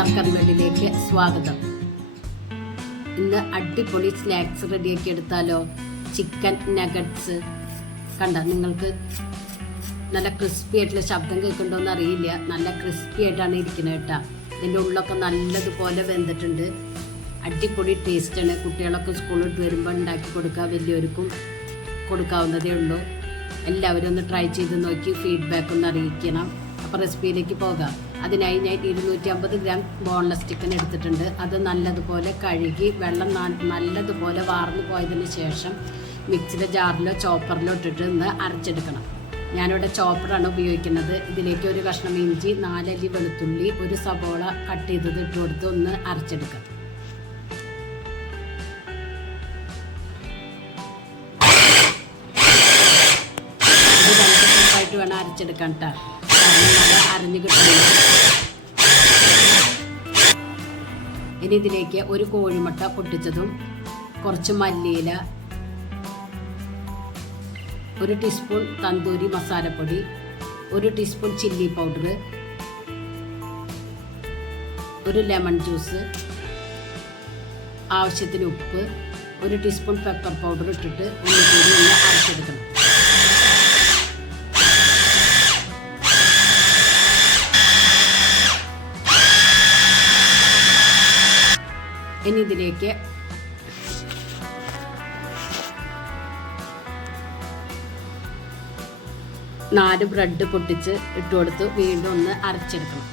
മസാല കറി വേണ്ടിയിലേക്ക് സ്വാഗതം. ഇന്ന് അടിപൊളി സ്നാക്സ് റെഡിയാക്കി എടുത്താലോ? ചിക്കൻ നഗറ്റ്സ് കണ്ട നിങ്ങൾക്ക് നല്ല ക്രിസ്പി ആയിട്ടുള്ള ശബ്ദം കേൾക്കുന്നുണ്ടോ എന്ന് അറിയില്ല നല്ല ക്രിസ്പി ആയിട്ടാണ് ഇരിക്കുന്നത് കേട്ടോ. ഇതിന്റെ ഉള്ളിലൊക്കെ നല്ലതുപോലെ വെന്തിട്ടുണ്ട്. അടിപൊളി ടേസ്റ്റാണ്. കുട്ടികളൊക്കെ സ്കൂളിൽ വിട്ട് വരുമ്പോൾ ഉണ്ടാക്കി കൊടുക്കുക വലിയവർക്കും കൊടുക്കാവുന്നതേ ഉള്ളൂ. എല്ലാവരും ഒന്ന് ട്രൈ ചെയ്ത് നോക്കി ഫീഡ്ബാക്ക് ഒന്ന് അറിയിക്കണം. റെസിപ്പിയിലേക്ക് പോകാം. അതിനായി ഞാൻ ഇരുന്നൂറ്റി അമ്പത് ഗ്രാം ബോൺലെസ് ചിക്കൻ എടുത്തിട്ടുണ്ട്. അത് നല്ലതുപോലെ കഴുകി വെള്ളം നല്ലതുപോലെ വാർന്നു പോയതിന് ശേഷം മിക്സിയുടെ ജാറിലോ ചോപ്പറിലോ ഇട്ടിട്ട് ഒന്ന് അരച്ചെടുക്കണം. ഞാനിവിടെ ചോപ്പറാണ് ഉപയോഗിക്കുന്നത്. ഇതിലേക്ക് ഒരു കഷ്ണം ഇഞ്ചി നാലല്ലി വെളുത്തുള്ളി ഒരു സബോള കട്ട് ചെയ്തത് ഇട്ട് കൊടുത്ത് ഒന്ന് അരച്ചെടുക്കാം. വേണം അരച്ചെടുക്കാൻ കേട്ടോ അറിഞ്ഞു ഇനി ഇതിലേക്ക് ഒരു കോഴിമുട്ട പൊട്ടിച്ചതും കുറച്ച് മല്ലിയില ഒരു ടീസ്പൂൺ തന്തൂരി മസാലപ്പൊടി ഒരു ടീസ്പൂൺ ചില്ലി പൗഡർ ഒരു ലെമൺ ജ്യൂസ് ആവശ്യത്തിന് ഉപ്പ് ഒരു ടീസ്പൂൺ പെപ്പർ പൗഡർ ഇട്ടിട്ട് ഒന്ന് കൂടി ഒന്ന് അരച്ചെടുക്കണം. ഇതിലേക്ക്. നാല് ബ്രെഡ് പൊട്ടിച്ച് ഇട്ട് കൊടുത്ത്. വീണ്ടും ഒന്ന് അരച്ചെടുക്കണം.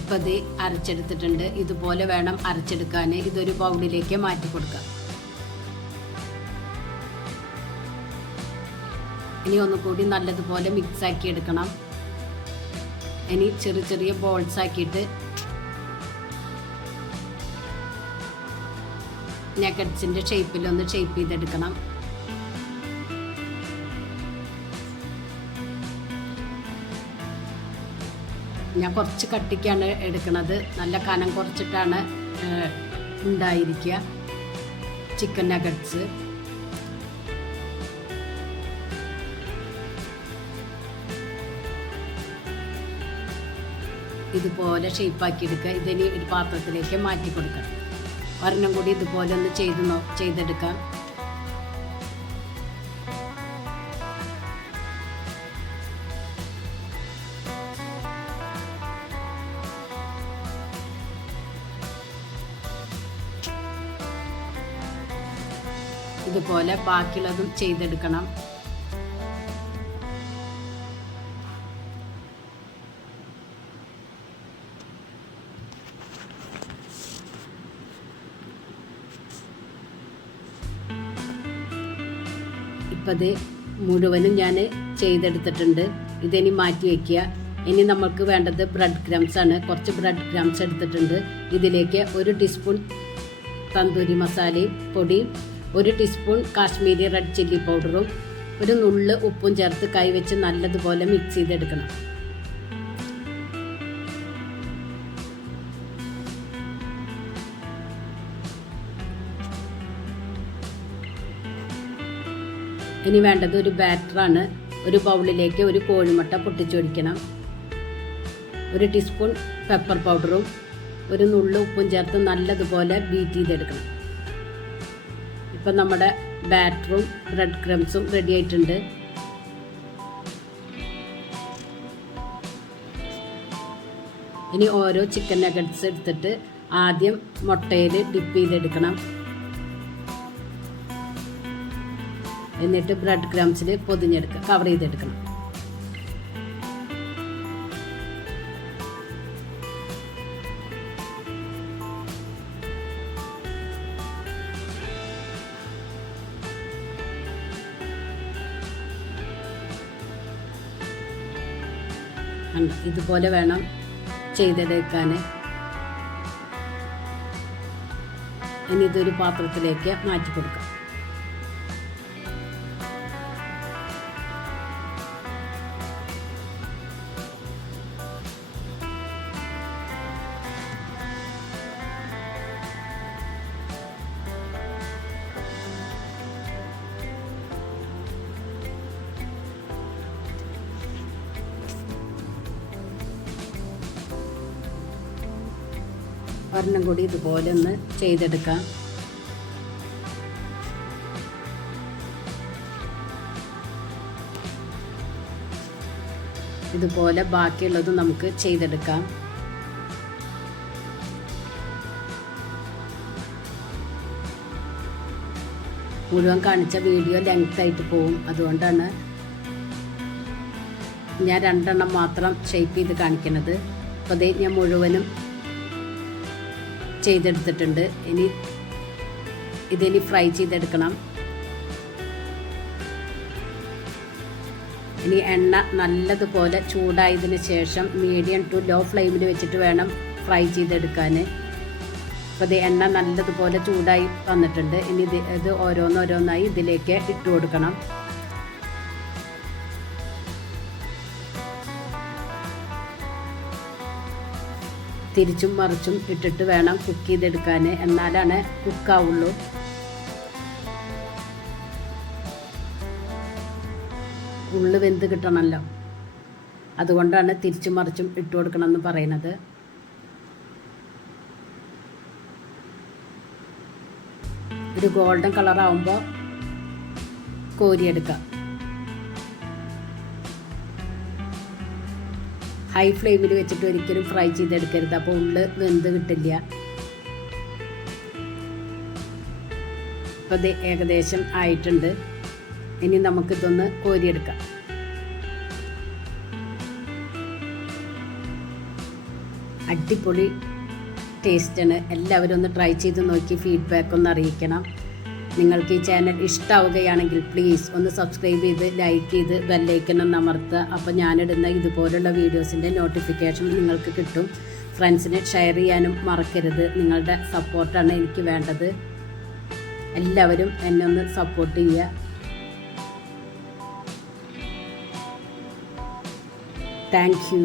ഇപ്പം അരച്ചെടുത്തിട്ടുണ്ട്. ഇതുപോലെ വേണം അരച്ചെടുക്കാൻ ഇതൊരു ബൗളിലേക്ക് മാറ്റി കൊടുക്കാം. ഇനി ഒന്നുകൂടി നല്ലതുപോലെ മിക്സ് ആക്കി എടുക്കണം. ഇനി ചെറിയ ചെറിയ ബോൾസ് ആക്കിയിട്ട് നെഗറ്റ്സിന്റെ ഷേപ്പിൽ ഒന്ന് ഷേപ്പ് ചെയ്തെടുക്കണം. ഞാൻ കുറച്ച് കട്ടിക്കാണ് എടുക്കുന്നത് നല്ല കനം കുറച്ചിട്ടാണ് ഉണ്ടായിരിക്കുക. ചിക്കൻ നഗറ്റ്സ് ഇതുപോലെ ഷേപ്പാക്കി എടുക്കുക. ഇതിനി ഒരു പാത്രത്തിലേക്ക് മാറ്റി കൊടുക്കണം. ഒരെണ്ണം കൂടി ഇതുപോലെ ഒന്ന് ചെയ്ത് നോ ചെയ്തെടുക്കാം. ഇതുപോലെ ബാക്കിയുള്ളതും ചെയ്തെടുക്കണം. ഇപ്പം അത് മുഴുവനും ഞാൻ ചെയ്തെടുത്തിട്ടുണ്ട്. ഇതിനി മാറ്റി വയ്ക്കുക ഇനി നമുക്ക് വേണ്ടത് ബ്രെഡ് ക്രംസ് ആണ്. കുറച്ച് ബ്രെഡ് ക്രംസ് എടുത്തിട്ടുണ്ട്. ഇതിലേക്ക് ഒരു ടീസ്പൂൺ തന്തൂരി മസാലയും പൊടിയും ഒരു ടീസ്പൂൺ കാശ്മീരി റെഡ് ചില്ലി പൗഡറും ഒരു നുള്ള് ഉപ്പും ചേർത്ത് കൈവച്ച് നല്ലതുപോലെ മിക്സ് ചെയ്തെടുക്കണം. ഇനി വേണ്ടത് ഒരു ബാറ്ററാണ്. ഒരു ബൗളിലേക്ക് ഒരു കോഴിമുട്ട പൊട്ടിച്ചൊഴിക്കണം ഒരു ടീസ്പൂൺ പെപ്പർ പൗഡറും ഒരു നുള്ളു ഉപ്പും ചേർത്ത് നല്ലതുപോലെ ബീറ്റ് ചെയ്തെടുക്കണം. ഇപ്പം നമ്മുടെ ബാറ്ററും ബ്രെഡ് ക്രംസും റെഡി ആയിട്ടുണ്ട്. ഇനി ഓരോ ചിക്കൻ നഗറ്റ്സ് എടുത്തിട്ട് ആദ്യം മുട്ടയിൽ ഡിപ്പ് ചെയ്തെടുക്കണം. എന്നിട്ട് ബ്രെഡ് ക്രംസിൽ പൊതിഞ്ഞെടുക്കുക കവർ ചെയ്തെടുക്കണം? ഇതുപോലെ വേണം ചെയ്തെടുക്കാൻ ഇനി ഇതൊരു പാത്രത്തിലേക്ക് മാറ്റി കൊടുക്കാം ഒരെണ്ണം കൂടി ഇതുപോലെ ഒന്ന് ചെയ്തെടുക്കാം. ഇതുപോലെ ബാക്കിയുള്ളത് നമുക്ക് ചെയ്തെടുക്കാം. മുഴുവൻ കാണിച്ച വീഡിയോ ലെങ്ത് ആയിട്ട് പോവും. അതുകൊണ്ടാണ് ഞാൻ രണ്ടെണ്ണം മാത്രം ഷേപ്പ് ചെയ്ത് കാണിക്കുന്നത് അപ്പോൾ ഞാൻ മുഴുവനും ചെയ്തെടുത്തിട്ടുണ്ട്. ഇനി ഇതിനി ഫ്രൈ ചെയ്തെടുക്കണം. ഇനി എണ്ണ നല്ലതുപോലെ ചൂടായതിന് ശേഷം മീഡിയം ടു ലോ ഫ്ലെയിമിൽ വെച്ചിട്ട് വേണം ഫ്രൈ ചെയ്തെടുക്കാൻ അപ്പോൾ ഇത് എണ്ണ നല്ലതുപോലെ ചൂടായി വന്നിട്ടുണ്ട്. ഇനി ഇത് ഇത് ഓരോന്നോരോന്നായി ഇതിലേക്ക് ഇട്ട് കൊടുക്കണം. തിരിച്ചും മറിച്ചും ഇട്ടിട്ട് വേണം കുക്ക് ചെയ്തെടുക്കാൻ. എന്നാലാണ് കുക്കാവുള്ളൂ. ഉള്ളു വെന്ത് കിട്ടണമല്ലോ അതുകൊണ്ടാണ് തിരിച്ചും മറിച്ചും ഇട്ട് കൊടുക്കണമെന്ന് പറയുന്നത്. ഒരു ഗോൾഡൻ കളറാവുമ്പോൾ കോരിയെടുക്കാം. ഹൈ ഫ്ലെയിമിൽ വെച്ചിട്ട് ഒരിക്കലും ഫ്രൈ ചെയ്തെടുക്കരുത്. അപ്പോൾ ഉള്ളിൽ വെന്ത് കിട്ടില്ല. അപ്പോൾ ഏകദേശം ആയിട്ടുണ്ട്. ഇനി നമുക്കിതൊന്ന് കോരിയെടുക്കാം. അടിപൊളി ടേസ്റ്റാണ് എല്ലാവരും ഒന്ന് ട്രൈ ചെയ്ത് നോക്കി ഫീഡ്ബാക്ക് ഒന്ന് അറിയിക്കണം. നിങ്ങൾക്ക് ഈ ചാനൽ ഇഷ്ടാവുകയാണെങ്കിൽ പ്ലീസ് ഒന്ന് സബ്സ്ക്രൈബ് ചെയ്ത് ലൈക്ക് ചെയ്ത് ബെല്ലൈക്കൺ ഒന്ന് അമർത്തുക. അപ്പോൾ ഞാനിടുന്ന ഇതുപോലുള്ള വീഡിയോസിന്റെ നോട്ടിഫിക്കേഷൻ നിങ്ങൾക്ക് കിട്ടും. ഫ്രണ്ട്സിന് ഷെയർ ചെയ്യാനും മറക്കരുത്. നിങ്ങളുടെ സപ്പോർട്ടാണ് എനിക്ക് വേണ്ടത്. എല്ലാവരും എന്നെ ഒന്ന് സപ്പോർട്ട് ചെയ്യുക. Thank you